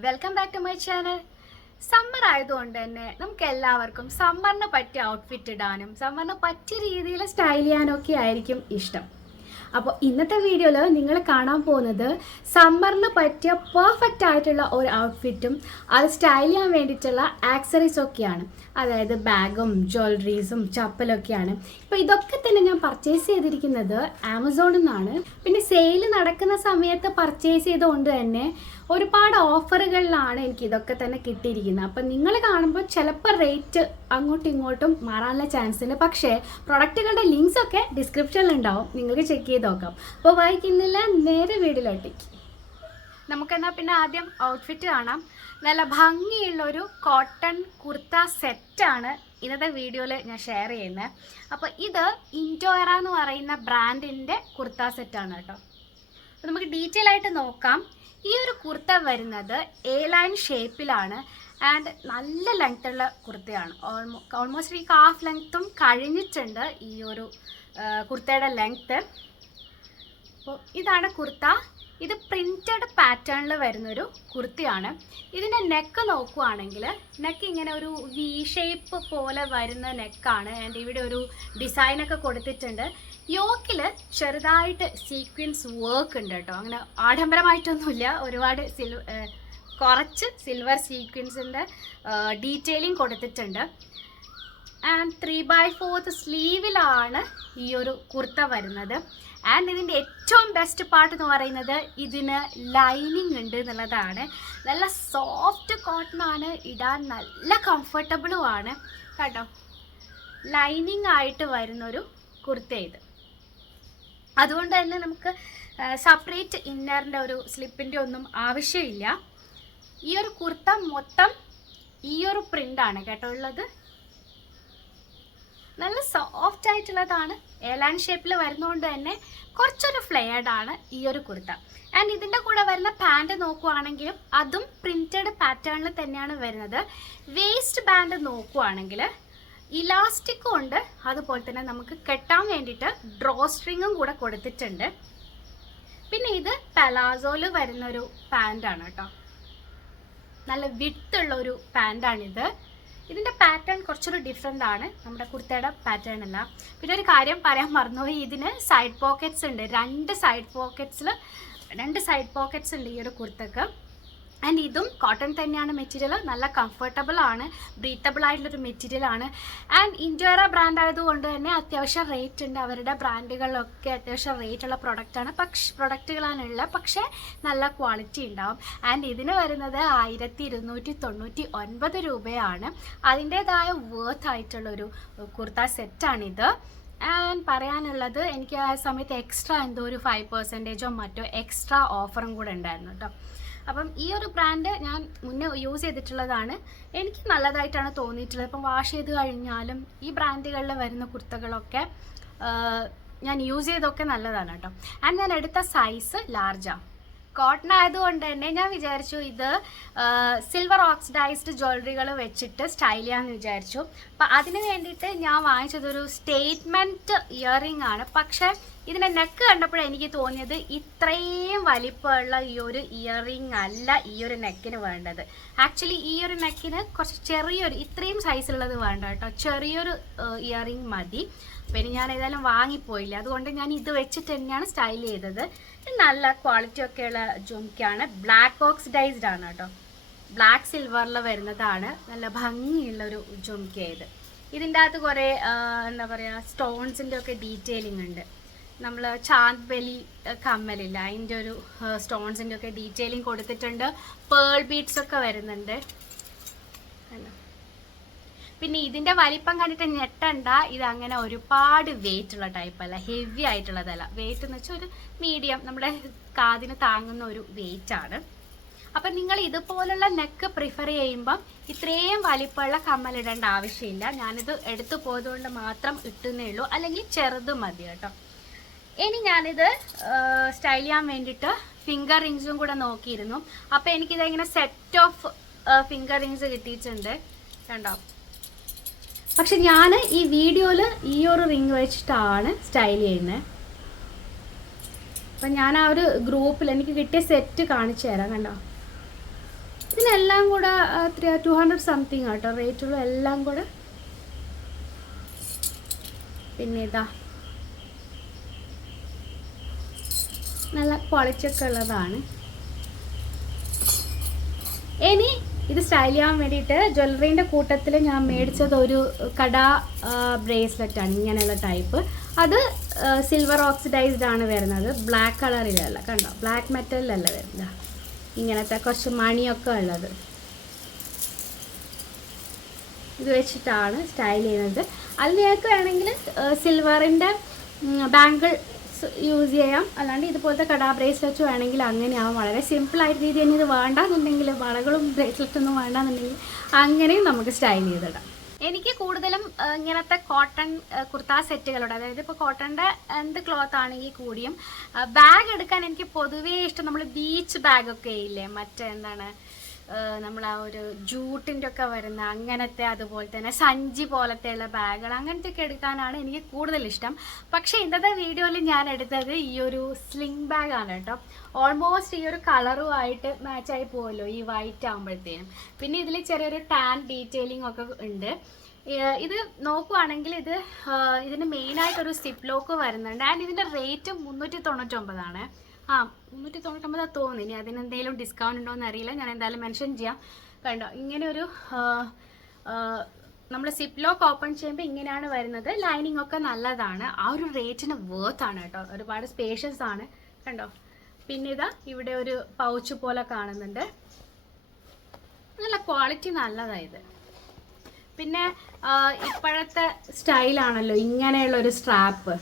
Welcome back to my channel. Summer ആയതുകൊണ്ട് തന്നെ നമുക്ക് എല്ലാവർക്കും സമ്മറിന് പറ്റിയ ഔട്ട്ഫിറ്റ് ഇടാനും സമ്മറിന് പറ്റിയ രീതിയിൽ സ്റ്റൈൽ ചെയ്യാനും ഒക്കെ ആയിരിക്കും ഇഷ്ടം. അപ്പോൾ ഇന്നത്തെ വീഡിയോയിൽ നിങ്ങൾ കാണാൻ പോകുന്നത് സമ്മറിന് പറ്റിയ പെർഫെക്റ്റ് ആയിട്ടുള്ള ഒരു ഔട്ട്ഫിറ്റും അത് സ്റ്റൈൽ ചെയ്യാൻ വേണ്ടിയിട്ടുള്ള ആക്സറീസും ഒക്കെയാണ്. അതായത് ബാഗും ജ്വല്ലറീസും ചപ്പലൊക്കെയാണ്. ഇപ്പോൾ ഇതൊക്കെ തന്നെ ഞാൻ പർച്ചേസ് ചെയ്തിരിക്കുന്നത് ആമസോണിൽ നിന്നാണ്. പിന്നെ സെയിൽ നടക്കുന്ന സമയത്ത് പർച്ചേസ് ചെയ്തുകൊണ്ട് തന്നെ ഒരുപാട് ഓഫറുകളിലാണ് എനിക്ക് ഇതൊക്കെ തന്നെ കിട്ടിയിരിക്കുന്നത്. അപ്പം നിങ്ങൾ കാണുമ്പോൾ ചിലപ്പോൾ റേറ്റ് അങ്ങോട്ടും ഇങ്ങോട്ടും മാറാനുള്ള ചാൻസ് ഉണ്ട്. പക്ഷേ പ്രൊഡക്റ്റുകളുടെ ലിങ്ക്സ് ഒക്കെ ഡിസ്ക്രിപ്ഷനിൽ ഉണ്ടാവും, നിങ്ങൾക്ക് ചെക്ക് ചെയ്ത് നോക്കാം. അപ്പോൾ വായിക്കുന്നില്ല, നേരെ വീഡിയോയിലോട്ടേക്ക്. നമുക്കെന്നാൽ പിന്നെ ആദ്യം ഔട്ട്ഫിറ്റ് കാണാം. നല്ല ഭംഗിയുള്ളൊരു കോട്ടൺ കുർത്ത സെറ്റാണ് ഇന്നത്തെ വീഡിയോയിൽ ഞാൻ ഷെയർ ചെയ്യുന്നത്. അപ്പോൾ ഇത് ഇൻറ്റോയറ എന്ന് പറയുന്ന ബ്രാൻഡിൻ്റെ കുർത്ത സെറ്റാണ് കേട്ടോ. അപ്പോൾ നമുക്ക് ഡീറ്റെയിൽ ആയിട്ട് നോക്കാം. ഈ ഒരു കുർത്ത വരുന്നത് എ ലൈൻ ഷേപ്പിലാണ് ആൻഡ് നല്ല ലെങ്ത്തുള്ള കുർത്തയാണ്. ഓൾമോസ്റ്റ് ഈ ഹാഫ് ലെങ്ത്തും കഴിഞ്ഞിട്ടുണ്ട് ഈ ഒരു കുർത്തയുടെ ലെങ്ത്ത്. അപ്പോൾ ഇതാണ് കുർത്ത. ഇത് പ്രിൻറ്റഡ് പാറ്റേണിൽ വരുന്നൊരു കുർത്തിയാണ്. ഇതിൻ്റെ നെക്ക് നോക്കുവാണെങ്കിൽ നെക്ക് ഇങ്ങനെ ഒരു വി ഷേപ്പ് പോലെ വരുന്ന നെക്കാണ്. ആൻഡ് ഇവിടെ ഒരു ഡിസൈനൊക്കെ കൊടുത്തിട്ടുണ്ട്. യോക്കിൽ ചെറുതായിട്ട് സീക്വൻസ് വർക്ക് ഉണ്ട് കേട്ടോ. അങ്ങനെ ആഡംബരമായിട്ടൊന്നുമില്ല, ഒരുപാട് കുറച്ച് സിൽവർ സീക്വൻസിൻ്റെ ഡീറ്റെയിലിംഗ് കൊടുത്തിട്ടുണ്ട്. ആൻഡ് 3/4 സ്ലീവിലാണ് ഈ ഒരു കുർത്ത വരുന്നത്. ആൻഡ് ഇതിൻ്റെ ഏറ്റവും ബെസ്റ്റ് പാർട്ട് എന്ന് പറയുന്നത് ഇതിന് ലൈനിങ് ഉണ്ട് എന്നുള്ളതാണ്. നല്ല സോഫ്റ്റ് കോട്ടൺ ആണ്, ഇടാൻ നല്ല കംഫർട്ടബിളും ആണ് കേട്ടോ. ലൈനിങ് ആയിട്ട് വരുന്നൊരു കുർത്ത ഇത്. അതുകൊണ്ട് തന്നെ നമുക്ക് സെപ്പറേറ്റ് ഇന്നറിൻ്റെ ഒരു സ്ലിപ്പിൻ്റെ ഒന്നും ആവശ്യമില്ല. ഈ ഒരു കുർത്ത മൊത്തം ഈ ഒരു പ്രിൻ്റാണ് കേട്ടോ ഉള്ളത്. നല്ല സോഫ്റ്റ് ആയിട്ടുള്ളതാണ്. എലാൻ ഷേപ്പിൽ വരുന്നതുകൊണ്ട് തന്നെ കുറച്ചൊരു ഫ്ലെയർഡ് ആണ് ഈ ഒരു കുർത്ത. ആൻഡ് ഇതിൻ്റെ കൂടെ വരുന്ന പാൻറ് നോക്കുവാണെങ്കിലും അതും പ്രിൻറ്റഡ് പാറ്റേണിൽ തന്നെയാണ് വരുന്നത്. വേസ്റ്റ് ബാൻഡ് നോക്കുവാണെങ്കിൽ ഇലാസ്റ്റിക്കും ഉണ്ട്, അതുപോലെ തന്നെ നമുക്ക് കെട്ടാൻ വേണ്ടിയിട്ട് ഡ്രോ സ്ട്രിങ്ങും കൂടെ കൊടുത്തിട്ടുണ്ട്. പിന്നെ ഇത് പലാസോയിൽ വരുന്നൊരു പാൻറ്റാണ് കേട്ടോ. നല്ല വിഡ്ത്തുള്ളൊരു പാൻറ്റാണിത്. ഇതിൻ്റെ പാറ്റേൺ കുറച്ചൊരു ഡിഫറെൻ്റ് ആണ് നമ്മുടെ കുർത്തയുടെ പാറ്റേൺ അല്ല. പിന്നെ ഒരു കാര്യം പറയാൻ മറന്നുപോയി, ഇതിന് സൈഡ് പോക്കറ്റ്സ് ഉണ്ട്. രണ്ട് സൈഡ് പോക്കറ്റ്സ് ഉണ്ട് ഈ ഒരു കുർത്തക്ക്. ആൻഡ് ഇതും കോട്ടൺ തന്നെയാണ് മെറ്റീരിയൽ. നല്ല കംഫർട്ടബിൾ ആണ്, ബ്രീത്തബിൾ ആയിട്ടുള്ളൊരു മെറ്റീരിയൽ ആണ്. ആൻഡ് ഇൻറ്റോയറ ബ്രാൻഡ് ആയതുകൊണ്ട് തന്നെ അത്യാവശ്യം റേറ്റ് ഉണ്ട്. അവരുടെ ബ്രാൻഡുകളിലൊക്കെ അത്യാവശ്യം റേറ്റുള്ള പ്രൊഡക്റ്റുകളാണുള്ളത്, പക്ഷേ നല്ല ക്വാളിറ്റി ഉണ്ടാവും. ആൻഡ് ഇതിന് വരുന്നത് 1299 രൂപയാണ്. അതിൻ്റേതായ വർത്ത് ആയിട്ടുള്ളൊരു കുർത്ത സെറ്റാണിത്. ആൻഡ് പറയാനുള്ളത്, എനിക്ക് ആ സമയത്ത് എക്സ്ട്രാ എന്തോ ഒരു 5% മറ്റോ എക്സ്ട്രാ ഓഫറും കൂടെ ഉണ്ടായിരുന്നു കേട്ടോ. അപ്പം ഈ ഒരു ബ്രാൻഡ് ഞാൻ മുന്നേ യൂസ് ചെയ്തിട്ടുള്ളതാണ്, എനിക്ക് നല്ലതായിട്ടാണ് തോന്നിയിട്ടുള്ളത്. ഇപ്പം വാഷ് ചെയ്ത് കഴിഞ്ഞാലും ഈ ബ്രാൻഡുകളിൽ വരുന്ന കുർത്തകളൊക്കെ ഞാൻ യൂസ് ചെയ്തൊക്കെ നല്ലതാണ് കേട്ടോ. ആൻഡ് ഞാൻ എടുത്ത സൈസ് ലാർജാണ്. കോട്ടൺ ആയതുകൊണ്ട് തന്നെ ഞാൻ വിചാരിച്ചു ഇത് സിൽവർ ഓക്സിഡൈസ്ഡ് ജ്വല്ലറികൾ വെച്ചിട്ട് സ്റ്റൈൽ ചെയ്യാമെന്ന് വിചാരിച്ചു. അപ്പം അതിന് വേണ്ടിയിട്ട് ഞാൻ വാങ്ങിച്ചതൊരു സ്റ്റേറ്റ്മെൻറ്റ് ഇയറിംഗ് ആണ്. പക്ഷേ ഇതിൻ്റെ നെക്ക് കണ്ടപ്പോഴേ എനിക്ക് തോന്നിയത് ഇത്രയും വലിപ്പമുള്ള ഈ ഒരു ഇയറിംഗ് അല്ല ഈ ഒരു നെക്കിന് വേണ്ടത്. ആക്ച്വലി ഈ ഒരു നെക്കിന് കുറച്ച് ചെറിയൊരു, ഇത്രയും സൈസിലുള്ളത് വേണ്ട കേട്ടോ, ചെറിയൊരു ഇയറിംഗ് മതി. പിന്നെ ഞാൻ ഏതായാലും വാങ്ങിപ്പോയില്ല, അതുകൊണ്ട് ഞാൻ ഇത് വെച്ചിട്ട് തന്നെയാണ് സ്റ്റൈൽ ചെയ്തത്. നല്ല ക്വാളിറ്റി ഒക്കെയുള്ള ജുംക്കയാണ്. ബ്ലാക്ക് ഓക്സിഡൈസ്ഡ് ആണ് കേട്ടോ, ബ്ലാക്ക് സിൽവറിൽ വരുന്നതാണ്. നല്ല ഭംഗിയുള്ളൊരു ജുംക്ക ഇത്. ഇതിൻ്റെ അകത്ത് കുറേ എന്താ പറയുക, സ്റ്റോൺസിൻ്റെ ഒക്കെ ഡീറ്റെയിലിംഗ് ഉണ്ട്. നമ്മൾ ചാന്ദ് ബലി കമ്മലില്ല, അതിൻ്റെ ഒരു സ്റ്റോൺസിൻ്റെ ഒക്കെ ഡീറ്റെയിലിംഗ് കൊടുത്തിട്ടുണ്ട്. പേൾ ബീഡ്സ് ഒക്കെ വരുന്നുണ്ട്. പിന്നെ ഇതിൻ്റെ വലിപ്പം കണ്ടിട്ട് ഞെട്ടണ്ട, ഇതങ്ങനെ ഒരുപാട് വെയിറ്റ് ഉള്ള ടൈപ്പല്ല, ഹെവി ആയിട്ടുള്ളതല്ല. വെയിറ്റ് എന്ന് വെച്ചാൽ ഒരു മീഡിയം, നമ്മുടെ കാതിന് താങ്ങുന്ന ഒരു വെയിറ്റ് ആണ്. അപ്പം നിങ്ങൾ ഇതുപോലുള്ള നെക്ക് പ്രിഫർ ചെയ്യുമ്പം ഇത്രയും വലിപ്പമുള്ള കമ്മലിടേണ്ട ആവശ്യമില്ല. ഞാനിത് എടുത്തു പോയതുകൊണ്ട് മാത്രം ഇട്ടുന്നേ ഉള്ളൂ, അല്ലെങ്കിൽ ചെറുത് മതി കേട്ടോ. ഇനി ഞാനിത് സ്റ്റൈൽ ചെയ്യാൻ വേണ്ടിയിട്ട് ഫിംഗർ റിങ്സും കൂടെ നോക്കിയിരുന്നു. അപ്പോൾ എനിക്കിതിങ്ങനെ സെറ്റ് ഓഫ് ഫിംഗർ റിങ്സ് കിട്ടിയിട്ടുണ്ട് കണ്ടോ. പക്ഷെ ഞാൻ ഈ വീഡിയോയിൽ ഈ ഒരു റിങ് വെച്ചിട്ടാണ് സ്റ്റൈൽ ചെയ്യുന്നത്. അപ്പം ഞാൻ ആ ഒരു ഗ്രൂപ്പിൽ എനിക്ക് കിട്ടിയ സെറ്റ് കാണിച്ചു തരാം കണ്ടോ. ഇതിനെല്ലാം കൂടെ 200 സംതിങ് കേട്ടോ റേറ്റുള്ളൂ എല്ലാം കൂടെ. പിന്നെ ഇതാ നല്ല ക്വാളിറ്റി ഒക്കെ ഉള്ളതാണ്. ഇനി ഇത് സ്റ്റൈൽ ചെയ്യാൻ വേണ്ടിയിട്ട് ജ്വല്ലറീൻ്റെ കൂട്ടത്തിൽ ഞാൻ മേടിച്ചത് ഒരു കട ബ്രേസ്ലെറ്റാണ്, ഇങ്ങനെയുള്ള ടൈപ്പ്. അത് സിൽവർ ഓക്സിഡൈസ്ഡ് ആണ് വരുന്നത്, ബ്ലാക്ക് കളറിലല്ല, കണ്ടോ, ബ്ലാക്ക് മെറ്റലിലല്ല വരുന്നത്. ഇങ്ങനത്തെ കുറച്ച് മണിയൊക്കെ ഉള്ളത് ഇത് വെച്ചിട്ടാണ് സ്റ്റൈൽ ചെയ്യുന്നത്. അതിൽ നിങ്ങൾക്ക് വേണമെങ്കിൽ സിൽവറിൻ്റെ ബാങ്കിൾ യൂസ് ചെയ്യാം, അല്ലാണ്ട് ഇതുപോലത്തെ കടാ ബ്രേസ്ലെറ്റ് വേണമെങ്കിൽ അങ്ങനെയാവും. വളരെ സിമ്പിളായിട്ട് രീതി തന്നെ. ഇത് വേണ്ടാന്നുണ്ടെങ്കിൽ വളകളും ബ്രേസ്ലെറ്റൊന്നും വേണ്ടാന്നുണ്ടെങ്കിൽ അങ്ങനെയും നമുക്ക് സ്റ്റൈൽ ചെയ്തിടാം. എനിക്ക് കൂടുതലും ഇങ്ങനത്തെ കോട്ടൺ കുർത്ത സെറ്റുകളുണ്ട്. അതായത് ഇപ്പോൾ കോട്ടൻ്റെ എന്ത് ക്ലോത്ത് ആണെങ്കിൽ കൂടിയും ബാഗ് എടുക്കാൻ എനിക്ക് പൊതുവേ ഇഷ്ടം. നമ്മൾ ബീച്ച് ബാഗൊക്കെ ഇല്ലേ, മറ്റേ എന്താണ് നമ്മൾ ആ ഒരു ജൂട്ടിൻ്റെ ഒക്കെ വരുന്ന അങ്ങനത്തെ, അതുപോലെ തന്നെ സഞ്ചി പോലത്തെയുള്ള ബാഗുകൾ അങ്ങനത്തെ ഒക്കെ എടുക്കാനാണ് എനിക്ക് കൂടുതൽ ഇഷ്ടം. പക്ഷേ ഇന്നത്തെ വീഡിയോയിൽ ഞാൻ എടുത്തത് ഈ ഒരു സ്ലിംഗ് ബാഗാണ് കേട്ടോ. ഓൾമോസ്റ്റ് ഈ ഒരു കളറുമായിട്ട് മാച്ചായി പോകുമല്ലോ ഈ വൈറ്റ് ആകുമ്പോഴത്തേനും. പിന്നെ ഇതിൽ ചെറിയൊരു ടാൻ ഡീറ്റെയിലിംഗ് ഒക്കെ ഉണ്ട്. ഇത് നോക്കുവാണെങ്കിൽ ഇതിന് മെയിനായിട്ടൊരു സിപ്പ് ലോക്ക് വരുന്നുണ്ട്. ആൻഡ് ഇതിൻ്റെ റേറ്റ് 399 399 തോന്നുന്നു. ഇനി അതിനെന്തെങ്കിലും ഡിസ്കൗണ്ട് ഉണ്ടോ എന്ന് അറിയില്ല, ഞാൻ എന്തായാലും മെൻഷൻ ചെയ്യാം. കണ്ടോ, ഇങ്ങനെ ഒരു നമ്മൾ സിപ്പ് ലോക്ക് ഓപ്പൺ ചെയ്യുമ്പോൾ ഇങ്ങനെയാണ് വരുന്നത്. ലൈനിങ് ഒക്കെ നല്ലതാണ്, ആ ഒരു റേറ്റിന് വർത്ത് ആണ് കേട്ടോ. ഒരുപാട് സ്പേഷ്യസ് ആണ്, കണ്ടോ. പിന്നെ ഇതാ ഇവിടെ ഒരു പൗച്ച് പോലെ കാണുന്നുണ്ട്, നല്ല ക്വാളിറ്റി നല്ലതായത്. പിന്നെ ഇപ്പോഴത്തെ സ്റ്റൈലാണല്ലോ ഇങ്ങനെയുള്ളൊരു സ്ട്രാപ്പ്,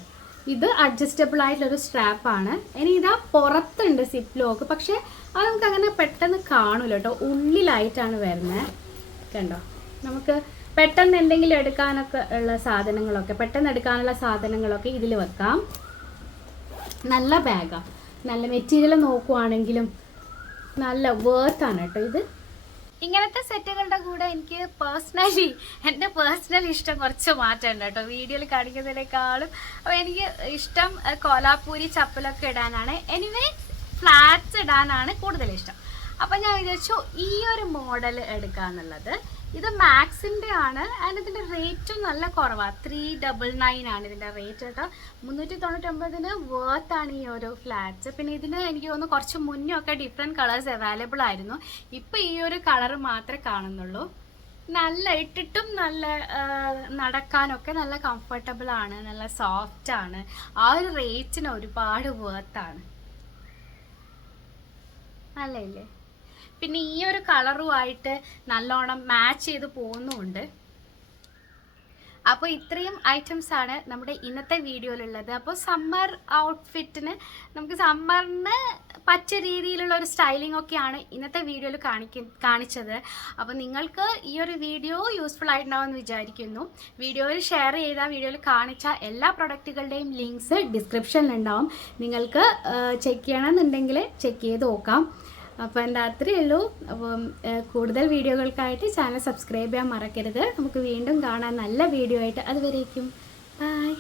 ഇത് അഡ്ജസ്റ്റബിൾ ആയിട്ടുള്ളൊരു സ്ട്രാപ്പാണ്. ഇനി ഇതാ പുറത്തുണ്ട് സിപ്പ് ലോക്ക്, പക്ഷേ അത് നമുക്ക് അങ്ങനെ പെട്ടെന്ന് കാണൂല കേട്ടോ, ഉള്ളിലായിട്ടാണ് വരുന്നത്. കണ്ടോ, നമുക്ക് പെട്ടെന്ന് എന്തെങ്കിലും എടുക്കാനൊക്കെ ഉള്ള സാധനങ്ങളൊക്കെ, പെട്ടെന്ന് എടുക്കാനുള്ള സാധനങ്ങളൊക്കെ ഇതിൽ വെക്കാം. നല്ല ബാഗാണ്, നല്ല മെറ്റീരിയൽ നോക്കുവാണെങ്കിലും നല്ല വേർത്താണ് കേട്ടോ ഇത്. ഇങ്ങനത്തെ സെറ്റുകളുടെ കൂടെ എനിക്ക് എൻ്റെ പേഴ്സണൽ ഇഷ്ടം കുറച്ച് മാറ്റമുണ്ട് കേട്ടോ, വീഡിയോയിൽ കാണിക്കുന്നതിനേക്കാളും. അപ്പോൾ എനിക്ക് ഇഷ്ടം കോലാപ്പൂരി ചപ്പലൊക്കെ ഇടാനാണ്. എനിവേ ഫ്ലാറ്റ്സ് ഇടാനാണ് കൂടുതൽ ഇഷ്ടം. അപ്പോൾ ഞാൻ വിചാരിച്ചു ഈ ഒരു മോഡൽ എടുക്കാന്നുള്ളത്. ഇത് മാക്സിൻ്റെ ആണ്, ആൻഡ് ഇതിൻ്റെ റേറ്റും നല്ല കുറവാണ്. 399 ആണ് ഇതിൻ്റെ റേറ്റ് കേട്ടോ. 399 വേർത്താണ് ഈ ഒരു ഫ്ലാറ്റ്സ്. പിന്നെ ഇതിന് എനിക്ക് തോന്നുന്നു കുറച്ച് മുന്നേ ഒക്കെ ഡിഫറെൻറ്റ് കളേഴ്സ് അവൈലബിൾ ആയിരുന്നു. ഇപ്പോൾ ഈ ഒരു കളർ മാത്രമേ കാണുന്നുള്ളൂ. നല്ല ഇട്ടിട്ടും നല്ല നടക്കാനൊക്കെ നല്ല കംഫർട്ടബിൾ ആണ്, നല്ല സോഫ്റ്റ് ആണ്. ആ ഒരു റേറ്റിന് ഒരുപാട് വേർത്താണ്, നല്ല ഇല്ലേ. പിന്നെ ഈ ഒരു കളറുമായിട്ട് നല്ലോണം മാച്ച് ചെയ്ത് പോകുന്നുമുണ്ട്. അപ്പോൾ ഇത്രയും ഐറ്റംസ് ആണ് നമ്മുടെ ഇന്നത്തെ വീഡിയോയിലുള്ളത്. അപ്പോൾ സമ്മർ ഔട്ട്ഫിറ്റിന് നമുക്ക് സമ്മറിന് പറ്റിയ രീതിയിലുള്ള ഒരു സ്റ്റൈലിംഗ് ഒക്കെയാണ് ഇന്നത്തെ വീഡിയോയിൽ കാണിച്ചത്. അപ്പോൾ നിങ്ങൾക്ക് ഈ ഒരു വീഡിയോ യൂസ്ഫുൾ ആയിട്ടുണ്ടാവുമെന്ന് വിചാരിക്കുന്നു. വീഡിയോയിൽ ഷെയർ ചെയ്ത, വീഡിയോയിൽ കാണിച്ച എല്ലാ പ്രൊഡക്റ്റുകളുടെയും ലിങ്ക്സ് ഡിസ്ക്രിപ്ഷനിലുണ്ടാവും. നിങ്ങൾക്ക് ചെക്ക് ചെയ്യണമെന്നുണ്ടെങ്കിൽ ചെക്ക് ചെയ്ത് നോക്കാം. അപ്പോൾ എന്താ, അത്രയേ ഉള്ളൂ. അപ്പം കൂടുതൽ വീഡിയോകൾക്കായിട്ട് ചാനൽ സബ്സ്ക്രൈബ് ചെയ്യാൻ മറക്കരുത്. നമുക്ക് വീണ്ടും കാണാൻ നല്ല വീഡിയോ ആയിട്ട്. അതുവരേക്കും ബൈ.